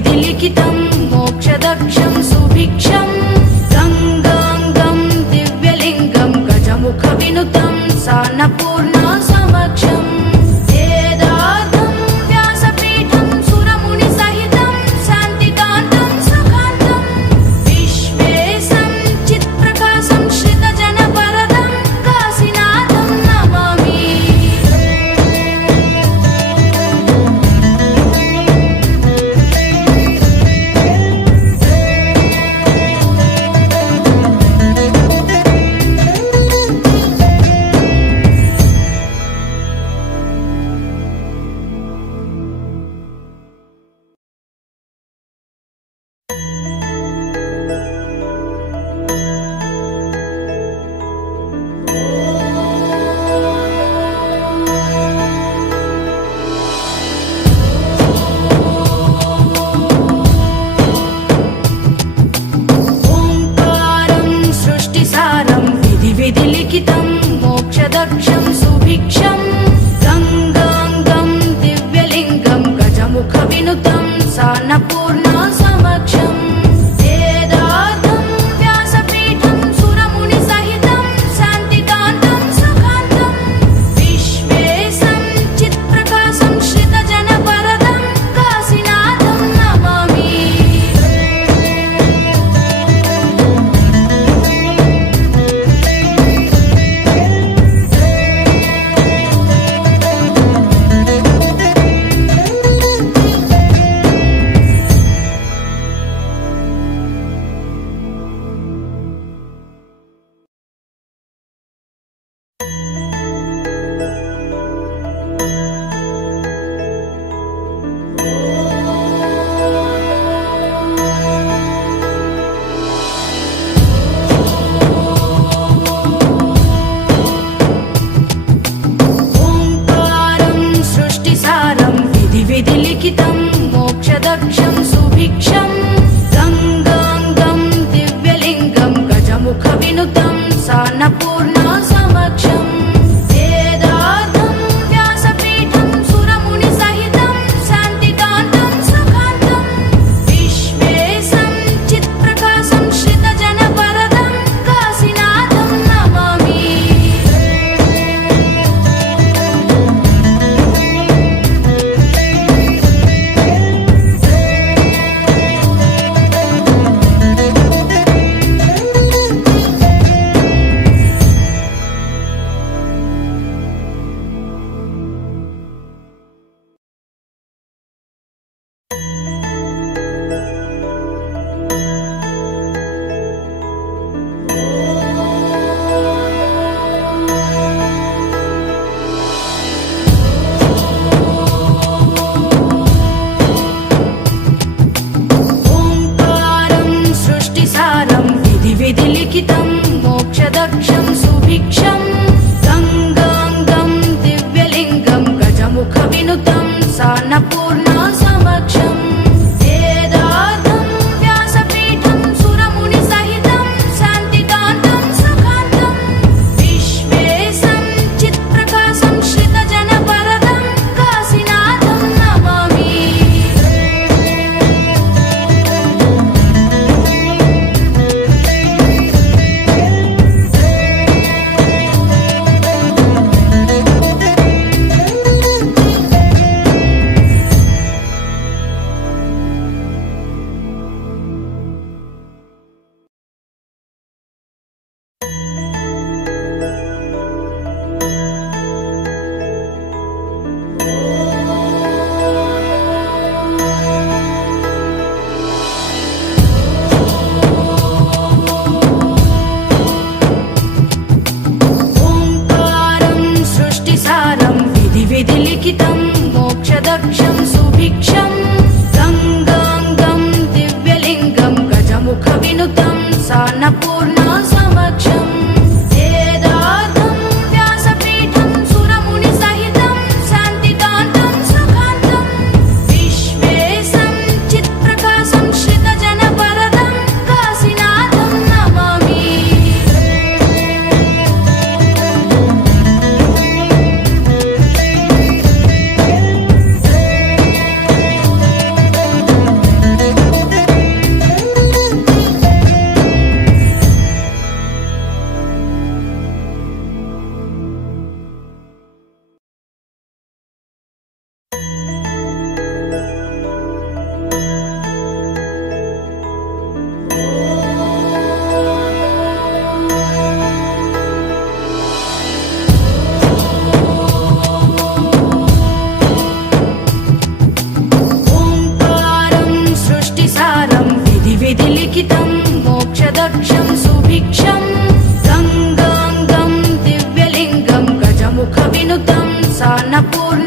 विधि लिखितं मोक्षदक्षं सुभिक्षं गंगांगं दिव्यलिंगं गजमुख विनुतं सान्नपूर्णा समक्षं वेदार्थं व्यासपीठं सुरमुनिसहितं शान्तिकान्तं सुखान्तं विश्वेशं चित्प्रकाशं श्रितजनवरदं काशीनाथं नमामि। विधि लिखितं मोक्षदक्षं सुभिक्षं गंगांगं दिव्यलिंगं गजमुख विनुतं सान्नपूर्णा समक्षं वेदार्थं व्यासपीठं सुरमुनिसहितं शान्तिकान्तं सुखान्तं विश्वेशं चित्प्रकाशं श्रितजनवरदं काशीनाथं नमामि। विधि लिखितं मोक्षदक्षं सुभिक्षं गंगांगं दिव्यलिंगं गजमुख विनुतं सान्नपूर्णा समक्षं वेदार्थं व्यासपीठं सुरमुनिसहितं शान्तिकान्तं सुखान्तं विश्वेशं चित्प्रकाशं श्रितजनवरदं काशीनाथं नमामि। विधि लिखितं मोक्षदक्षं सुभिक्षं गंगांगं दिव्यलिंगं गजमुख विनुतं सान्नपूर्णा समक्षं वेदार्थं व्यासपीठं सुरमुनिसहितं शान्तिकान्तं सुखान्तं विश्वेशं चित्प्रकाशं श्रितजनवरदं काशीनाथं नमामि। विधि लिखितं मोक्षदक्षं सुभिक्षं गंगांगं दिव्यलिंगं गजमुख विनुतं सान्नपूर्णा समक्षं वेदार्थं व्यासपीठं सुरमुनिसहितं शान्तिकान्तं सुखान्तं विश्वेशं चित्प्रकाशं श्रितजनवरदं काशीनाथं नमामि। अन्नपूर्णा